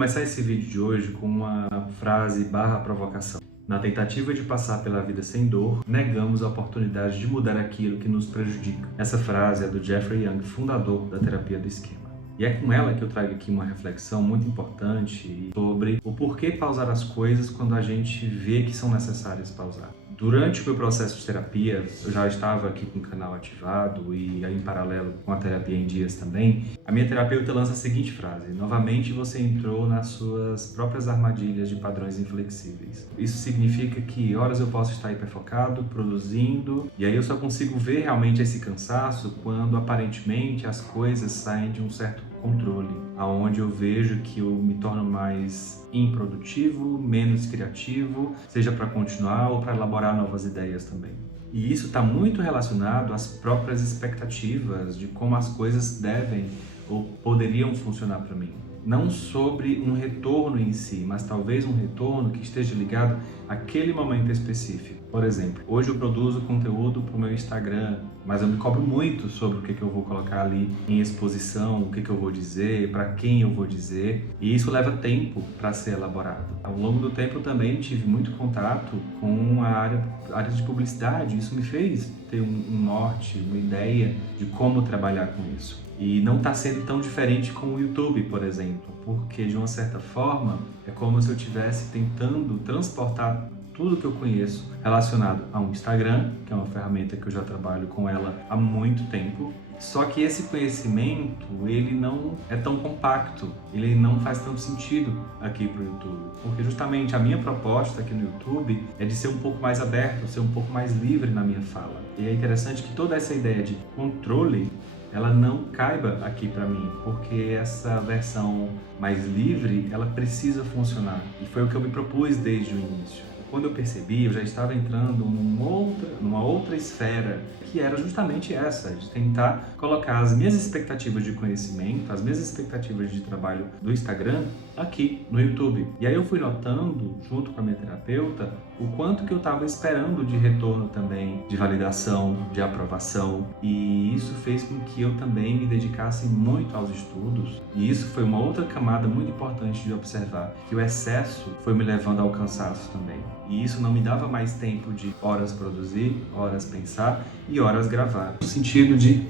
começar esse vídeo de hoje com uma frase barra provocação. Na tentativa de passar pela vida sem dor, negamos a oportunidade de mudar aquilo que nos prejudica. Essa frase é do Jeffrey Young, fundador da terapia do esquema. E é com ela que eu trago aqui uma reflexão muito importante sobre o porquê pausar as coisas quando a gente vê que são necessárias pausar. Durante o meu processo de terapia, eu já estava aqui com o canal ativado e aí, em paralelo com a terapia em dias também, a minha terapeuta lança a seguinte frase: novamente você entrou nas suas próprias armadilhas de padrões inflexíveis. Isso significa que horas eu posso estar hiperfocado, produzindo, e aí eu só consigo ver realmente esse cansaço quando aparentemente as coisas saem de um certo controle, aonde eu vejo que eu me torno mais improdutivo, menos criativo, seja para continuar ou para elaborar novas ideias também. E isso está muito relacionado às próprias expectativas de como as coisas devem ou poderiam funcionar para mim. Não sobre um retorno em si, mas talvez um retorno que esteja ligado àquele momento específico. Por exemplo, hoje eu produzo conteúdo para o meu Instagram, mas eu me cobro muito sobre o que eu vou colocar ali em exposição, o que eu vou dizer, para quem eu vou dizer, e isso leva tempo para ser elaborado. Ao longo do tempo eu também tive muito contato com a área de publicidade, isso me fez ter um norte, uma ideia de como trabalhar com isso. E não está sendo tão diferente com o YouTube, por exemplo, porque de uma certa forma é como se eu estivesse tentando transportar tudo que eu conheço relacionado ao Instagram, que é uma ferramenta que eu já trabalho com ela há muito tempo. Só que esse conhecimento, ele não é tão compacto, ele não faz tanto sentido aqui para o YouTube. Porque justamente a minha proposta aqui no YouTube é de ser um pouco mais aberto, ser um pouco mais livre na minha fala. E é interessante que toda essa ideia de controle, ela não caiba aqui para mim, porque essa versão mais livre, ela precisa funcionar. E foi o que eu me propus desde o início. Quando eu percebi, eu já estava entrando numa outra esfera, que era justamente essa, de tentar colocar as minhas expectativas de conhecimento, as minhas expectativas de trabalho do Instagram aqui no YouTube. E aí eu fui notando, junto com a minha terapeuta, o quanto que eu estava esperando de retorno também, de validação, de aprovação. E isso fez com que eu também me dedicasse muito aos estudos. E isso foi uma outra camada muito importante de observar, que o excesso foi me levando ao cansaço também. E isso não me dava mais tempo de horas produzir, horas pensar e horas gravar. No sentido de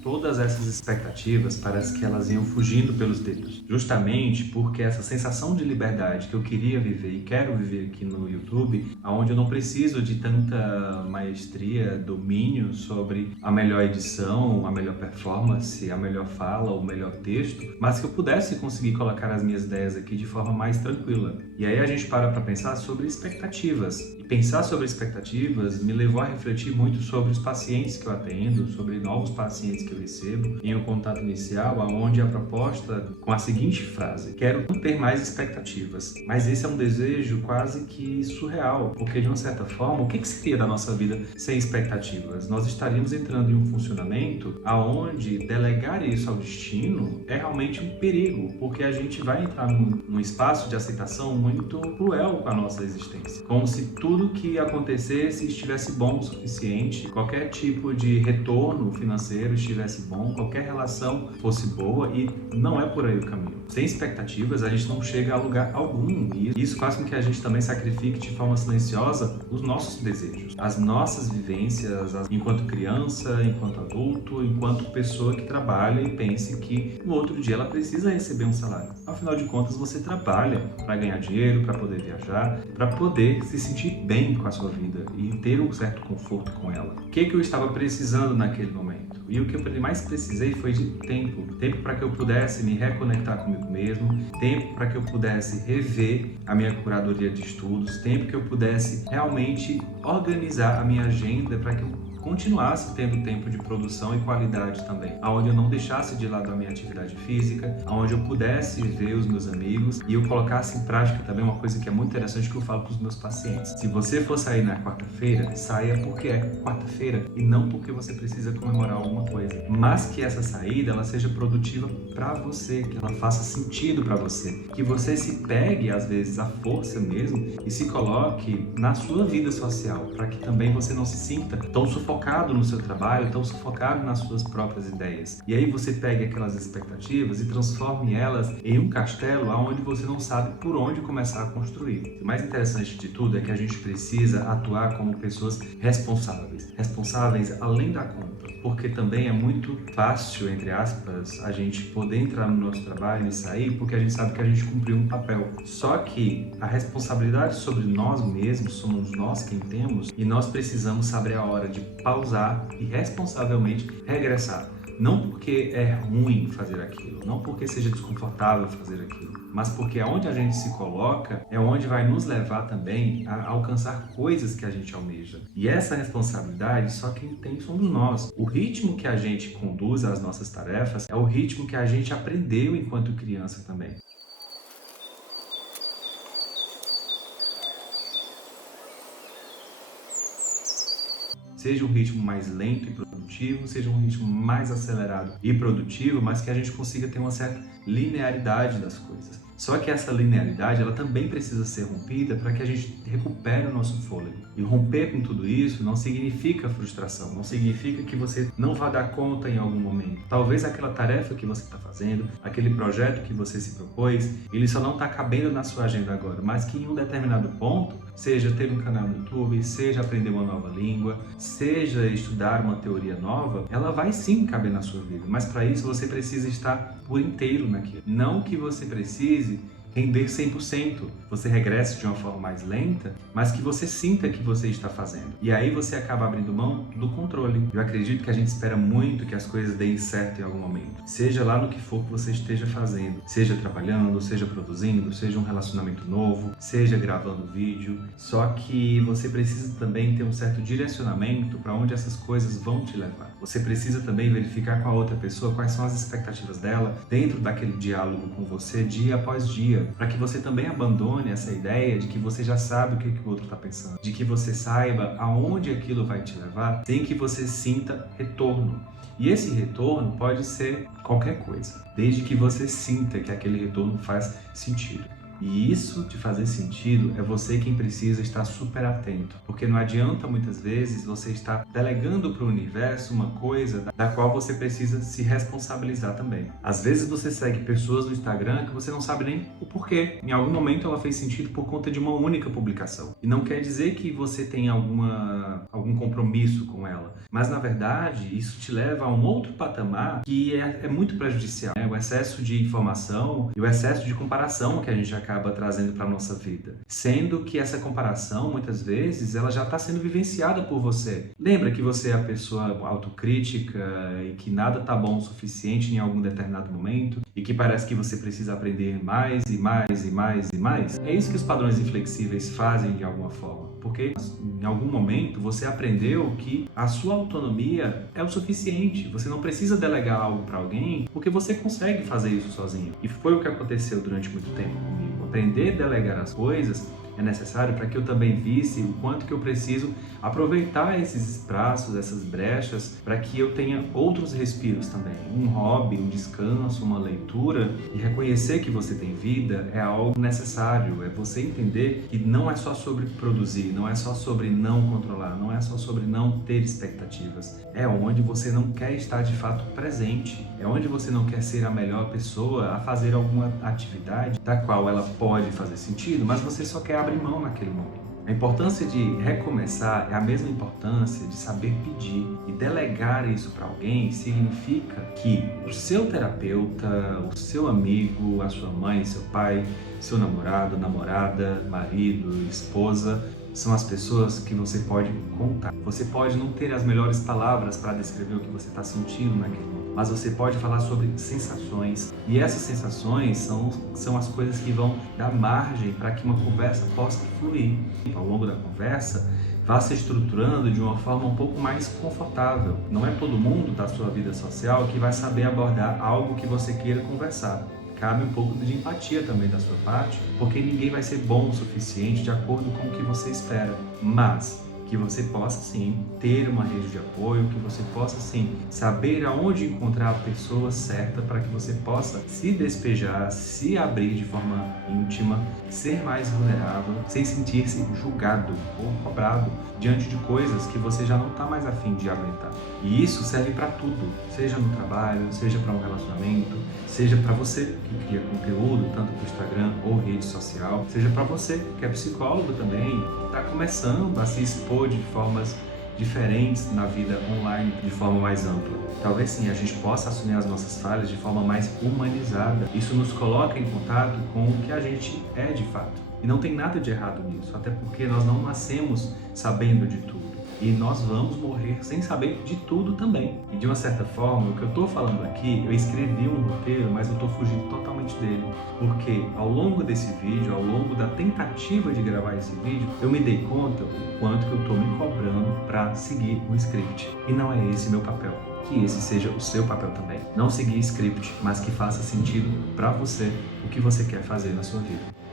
todas essas expectativas, parece que elas iam fugindo pelos dedos. Justamente porque essa sensação de liberdade que eu queria viver e quero viver aqui no YouTube, onde eu não preciso de tanta maestria, domínio sobre a melhor edição, a melhor performance, a melhor fala, o melhor texto, mas que eu pudesse conseguir colocar as minhas ideias aqui de forma mais tranquila. E aí a gente para pensar sobre expectativas. E pensar sobre expectativas me levou a refletir muito sobre os pacientes que eu atendo, sobre novos pacientes que eu recebo em um contato inicial, onde a proposta com a seguinte frase: quero não ter mais expectativas. Mas esse é um desejo quase que surreal, porque de uma certa forma, o que seria da nossa vida sem expectativas? Nós estaríamos entrando em um funcionamento onde delegar isso ao destino é realmente um perigo, porque a gente vai entrar num espaço de aceitação muito cruel com a nossa existência, como se tudo que acontecesse estivesse bom o suficiente, qualquer tipo de retorno financeiro estivesse bom, qualquer relação fosse boa, e não é por aí o caminho. Sem expectativas, a gente não chega a lugar algum, e isso faz com que a gente também sacrifique de forma silenciosa os nossos desejos, as nossas vivências, enquanto criança, enquanto adulto, enquanto pessoa que trabalha e pense que no outro dia ela precisa receber um salário. Afinal de contas, você trabalha para ganhar dinheiro, para poder viajar, para poder se sentir bem com a sua vida e ter um certo conforto com ela. O que eu estava precisando naquele momento? E o que eu mais precisei foi de tempo. Tempo para que eu pudesse me reconectar comigo mesmo, tempo para que eu pudesse rever a minha curadoria de estudos, tempo que eu pudesse realmente organizar a minha agenda para que eu continuasse tendo tempo de produção e qualidade também, aonde eu não deixasse de lado a minha atividade física, aonde eu pudesse ver os meus amigos e eu colocasse em prática também uma coisa que é muito interessante que eu falo para os meus pacientes. Se você for sair na quarta-feira, saia porque é quarta-feira e não porque você precisa comemorar alguma coisa, mas que essa saída ela seja produtiva para você, que ela faça sentido para você, que você se pegue às vezes à força mesmo e se coloque na sua vida social, para que também você não se sinta tão sufocado sufocado no seu trabalho, tão sufocado nas suas próprias ideias. E aí você pega aquelas expectativas e transforma elas em um castelo onde você não sabe por onde começar a construir. O mais interessante de tudo é que a gente precisa atuar como pessoas responsáveis. Responsáveis além da conta. Porque também é muito fácil, entre aspas, a gente poder entrar no nosso trabalho e sair porque a gente sabe que a gente cumpriu um papel. Só que a responsabilidade sobre nós mesmos, somos nós quem temos, e nós precisamos saber a hora de pausar e responsavelmente regressar. Não porque é ruim fazer aquilo, não porque seja desconfortável fazer aquilo, mas porque aonde a gente se coloca é onde vai nos levar também a alcançar coisas que a gente almeja. E essa responsabilidade só quem tem somos nós. O ritmo que a gente conduz às nossas tarefas é o ritmo que a gente aprendeu enquanto criança também. Seja um ritmo mais lento e produtivo, seja um ritmo mais acelerado e produtivo, mas que a gente consiga ter uma certa linearidade das coisas. Só que essa linearidade, ela também precisa ser rompida para que a gente recupere o nosso fôlego. E romper com tudo isso não significa frustração, não significa que você não vai dar conta em algum momento. Talvez aquela tarefa que você está fazendo, aquele projeto que você se propôs, ele só não está cabendo na sua agenda agora, mas que em um determinado ponto, seja ter um canal no YouTube, seja aprender uma nova língua, seja estudar uma teoria nova, ela vai sim caber na sua vida. Mas para isso você precisa estar por inteiro naquilo. Não que você precise render 100%, você regresse de uma forma mais lenta, mas que você sinta que você está fazendo. E aí você acaba abrindo mão do controle. Eu acredito que a gente espera muito que as coisas deem certo em algum momento. Seja lá no que for que você esteja fazendo. Seja trabalhando, seja produzindo, seja um relacionamento novo, seja gravando vídeo. Só que você precisa também ter um certo direcionamento para onde essas coisas vão te levar. Você precisa também verificar com a outra pessoa quais são as expectativas dela dentro daquele diálogo com você dia após dia, para que você também abandone essa ideia de que você já sabe o que o outro está pensando, de que você saiba aonde aquilo vai te levar, sem que você sinta retorno. E esse retorno pode ser qualquer coisa, desde que você sinta que aquele retorno faz sentido. E isso de fazer sentido é você quem precisa estar super atento, porque não adianta muitas vezes você estar delegando para o universo uma coisa da qual você precisa se responsabilizar também. Às vezes você segue pessoas no Instagram que você não sabe nem o porquê. Em algum momento ela fez sentido por conta de uma única publicação. E não quer dizer que você tem algum compromisso com ela, mas na verdade isso te leva a um outro patamar que é muito prejudicial, né? O excesso de informação e o excesso de comparação que a gente acaba trazendo para a nossa vida. Sendo que essa comparação, muitas vezes, ela já está sendo vivenciada por você. Lembra que você é a pessoa autocrítica e que nada está bom o suficiente em algum determinado momento e que parece que você precisa aprender mais e mais e mais e mais? É isso que os padrões inflexíveis fazem de alguma forma. Porque em algum momento você aprendeu que a sua autonomia é o suficiente. Você não precisa delegar algo para alguém porque você consegue fazer isso sozinho. E foi o que aconteceu durante muito tempo comigo. Aprender a delegar as coisas é necessário para que eu também visse o quanto que eu preciso aproveitar esses espaços, essas brechas, para que eu tenha outros respiros também. Um hobby, um descanso, uma leitura, e reconhecer que você tem vida é algo necessário. É você entender que não é só sobre produzir, não é só sobre não controlar, não é só sobre não ter expectativas. É onde você não quer estar de fato presente. É onde você não quer ser a melhor pessoa a fazer alguma atividade da qual ela pode fazer sentido, mas você só quer abrir mão naquele momento. A importância de recomeçar é a mesma importância de saber pedir, e delegar isso para alguém significa que o seu terapeuta, o seu amigo, a sua mãe, seu pai, seu namorado, namorada, marido, esposa, são as pessoas que você pode contar. Você pode não ter as melhores palavras para descrever o que você está sentindo naquele momento, mas você pode falar sobre sensações. E essas sensações são as coisas que vão dar margem para que uma conversa possa fluir. Ao longo da conversa, vá se estruturando de uma forma um pouco mais confortável. Não é todo mundo da sua vida social que vai saber abordar algo que você queira conversar. Cabe um pouco de empatia também da sua parte, porque ninguém vai ser bom o suficiente de acordo com o que você espera. Mas que você possa sim ter uma rede de apoio, que você possa sim saber aonde encontrar a pessoa certa para que você possa se despejar, se abrir de forma íntima, ser mais vulnerável, sem sentir-se julgado ou cobrado diante de coisas que você já não está mais afim de aguentar. E isso serve para tudo, seja no trabalho, seja para um relacionamento, seja para você que cria conteúdo, tanto para o Instagram ou rede social, seja para você que é psicólogo também, que está começando a se expor de formas diferentes na vida online, de forma mais ampla. Talvez sim, a gente possa assumir as nossas falhas de forma mais humanizada. Isso nos coloca em contato com o que a gente é de fato. E não tem nada de errado nisso, até porque nós não nascemos sabendo de tudo. E nós vamos morrer sem saber de tudo também. E de uma certa forma, o que eu estou falando aqui, eu escrevi um roteiro, mas eu estou fugindo totalmente dele. Porque ao longo desse vídeo, ao longo da tentativa de gravar esse vídeo, eu me dei conta o quanto que eu estou me cobrando para seguir um script. E não é esse meu papel. Que esse seja o seu papel também. Não seguir script, mas que faça sentido para você o que você quer fazer na sua vida.